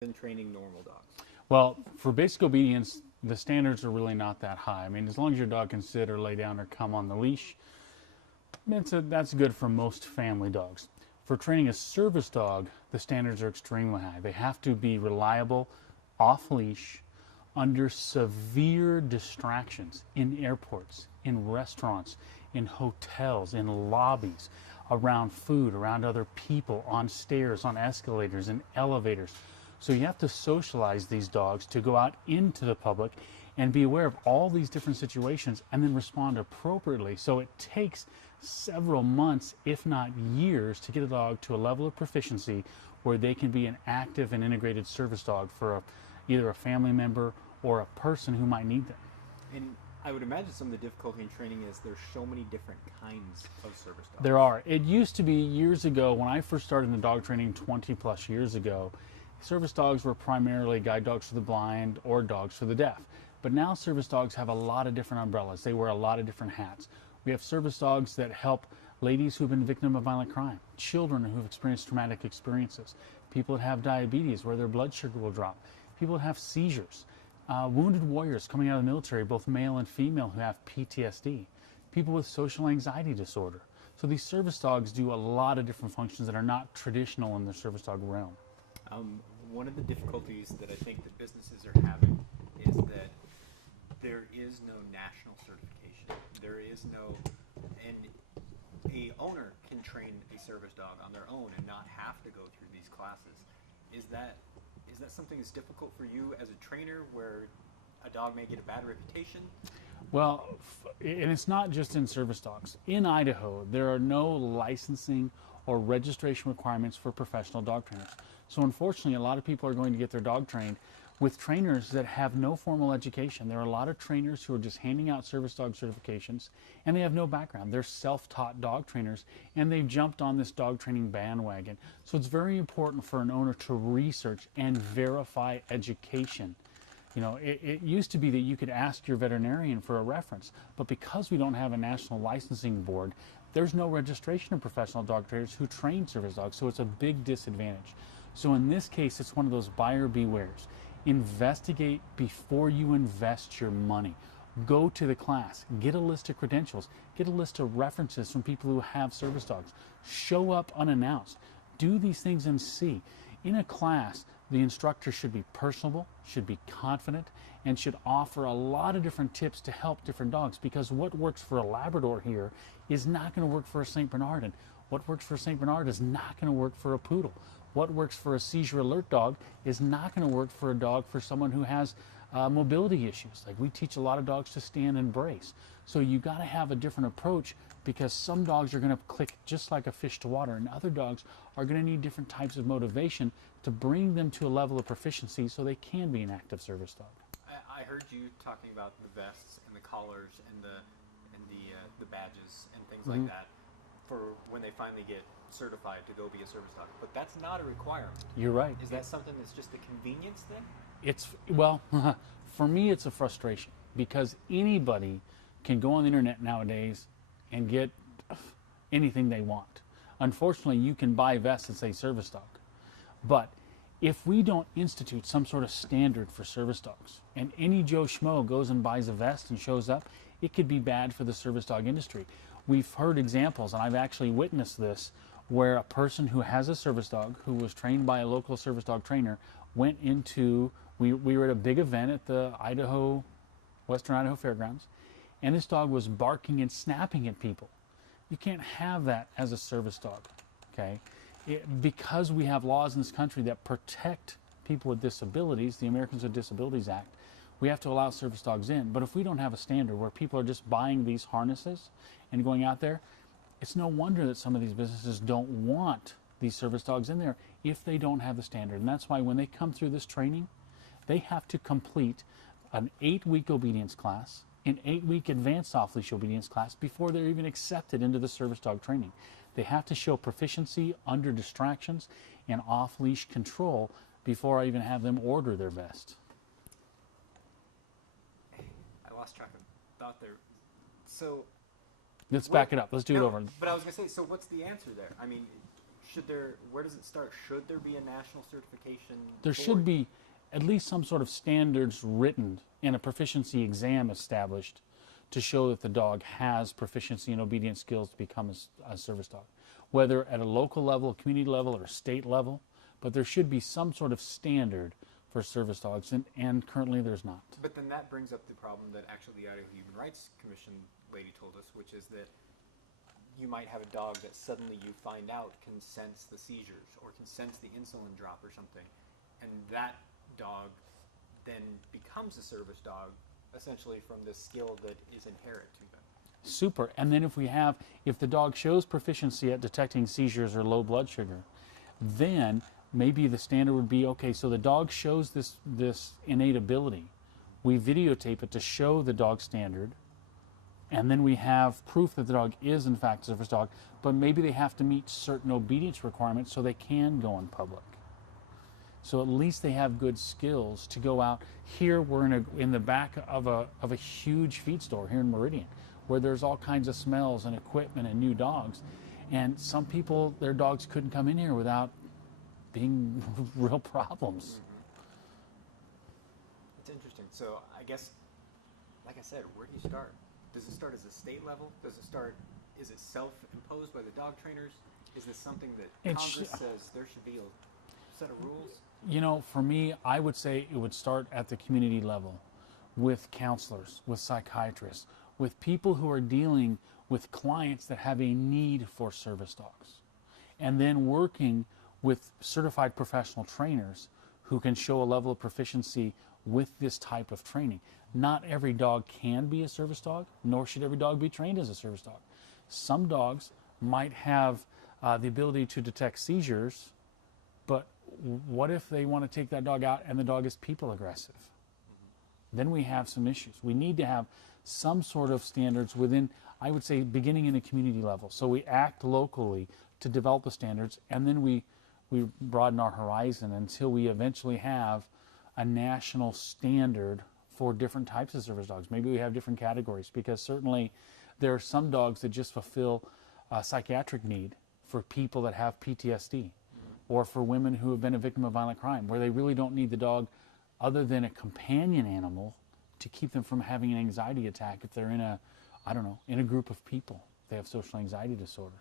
than training normal dogs? Well, for basic obedience, the standards are really not that high. I mean, as long as your dog can sit or lay down or come on the leash, that's good for most family dogs. For training a service dog, the standards are extremely high. They have to be reliable, off leash, under severe distractions in airports, in restaurants, in hotels, in lobbies, around food, around other people, on stairs, on escalators, in elevators. So you have to socialize these dogs to go out into the public and be aware of all these different situations and then respond appropriately. So it takes several months, if not years, to get a dog to a level of proficiency where they can be an active and integrated service dog for either a family member or a person who might need them. And I would imagine some of the difficulty in training is there's so many different kinds of service dogs. There are. It used to be years ago, when I first started in the dog training 20 plus years ago, service dogs were primarily guide dogs for the blind or dogs for the deaf. But now service dogs have a lot of different umbrellas. They wear a lot of different hats. We have service dogs that help ladies who've been victim of violent crime, children who've experienced traumatic experiences, people that have diabetes where their blood sugar will drop, people that have seizures, wounded warriors coming out of the military, both male and female, who have PTSD, people with social anxiety disorder. So these service dogs do a lot of different functions that are not traditional in the service dog realm. One of the difficulties that I think that businesses are having is that there is no national certification. There is no, and a owner can train a service dog on their own and not have to go through these classes. Is that something that's difficult for you as a trainer, where a dog may get a bad reputation? Well, and it's not just in service dogs. In Idaho, there are no licensing or registration requirements for professional dog trainers. So unfortunately, a lot of people are going to get their dog trained with trainers that have no formal education. There are a lot of trainers who are just handing out service dog certifications, and they have no background. They're self-taught dog trainers, and they've jumped on this dog training bandwagon. So it's very important for an owner to research and verify education. You know, it used to be that you could ask your veterinarian for a reference, but because we don't have a national licensing board, there's no registration of professional dog trainers who train service dogs, so it's a big disadvantage. So in this case, it's one of those buyer bewares. Investigate before you invest your money. Go to the class, get a list of credentials, get a list of references from people who have service dogs. Show up unannounced. Do these things and see. In a class, the instructor should be personable, should be confident, and should offer a lot of different tips to help different dogs, because what works for a Labrador here is not going to work for a St. Bernard, and what works for a St. Bernard is not going to work for a poodle. What works for a seizure alert dog is not going to work for a dog for someone who has mobility issues. Like, we teach a lot of dogs to stand and brace. So you got to have a different approach, because some dogs are going to click just like a fish to water, and other dogs are going to need different types of motivation to bring them to a level of proficiency so they can be an active service dog. I heard you talking about the vests and the collars and the badges and things like that for when they finally get certified to go be a service dog, but that's not a requirement. You're right. Is that something that's just a convenience then? It's, well, for me it's a frustration, because anybody can go on the internet nowadays and get anything they want. Unfortunately, you can buy vests that say service dog, but if we don't institute some sort of standard for service dogs, and any Joe Schmo goes and buys a vest and shows up, it could be bad for the service dog industry. We've heard examples, and I've actually witnessed this, where a person who has a service dog, who was trained by a local service dog trainer, went into, we were at a big event at the Western Idaho Fairgrounds, and this dog was barking and snapping at people. You can't have that as a service dog, okay? Because we have laws in this country that protect people with disabilities, the Americans with Disabilities Act, we have to allow service dogs in. But if we don't have a standard where people are just buying these harnesses and going out there, it's no wonder that some of these businesses don't want these service dogs in there if they don't have the standard. And that's why when they come through this training, they have to complete an 8-week obedience class, an 8-week advanced off-leash obedience class before they're even accepted into the service dog training. They have to show proficiency under distractions and off-leash control before I even have them order their vest. I lost track of thought there. So let's back it up. Let's do it over. But I was going to say, so what's the answer there? I mean, where does it start? Should there be a national certification? There should be at least some sort of standards written and a proficiency exam established to show that the dog has proficiency and obedience skills to become a service dog, whether at a local level, a community level, or a state level. But there should be some sort of standard for service dogs, and currently there's not. But then that brings up the problem that actually the Idaho Human Rights Commission lady told us, which is that you might have a dog that suddenly you find out can sense the seizures or can sense the insulin drop or something, and that dog then becomes a service dog essentially from the skill that is inherent to them. Super. And then if the dog shows proficiency at detecting seizures or low blood sugar, then maybe the standard would be, okay, so the dog shows this innate ability. We videotape it to show the dog standard, and then we have proof that the dog is in fact a service dog, but maybe they have to meet certain obedience requirements so they can go in public. So at least they have good skills to go out. Here we're in the back of a huge feed store here in Meridian, where there's all kinds of smells and equipment and new dogs. And some people, their dogs couldn't come in here without being real problems. Mm-hmm. It's interesting. So I guess, like I said, where do you start? Does it start as a state level? Is it self-imposed by the dog trainers? Is this something that Congress says there should be a set of rules? You know, for me, I would say it would start at the community level with counselors, with psychiatrists, with people who are dealing with clients that have a need for service dogs, and then working with certified professional trainers who can show a level of proficiency with this type of training. Not every dog can be a service dog, nor should every dog be trained as a service dog. Some dogs might have the ability to detect seizures, but what if they want to take that dog out and the dog is people aggressive? Then we have some issues. We need to have some sort of standards within, I would say, beginning in a community level. So we act locally to develop the standards, and then we broaden our horizon until we eventually have a national standard for different types of service dogs. Maybe we have different categories, because certainly there are some dogs that just fulfill a psychiatric need for people that have PTSD, or for women who have been a victim of violent crime, where they really don't need the dog other than a companion animal to keep them from having an anxiety attack if they're in a group of people. They have social anxiety disorders.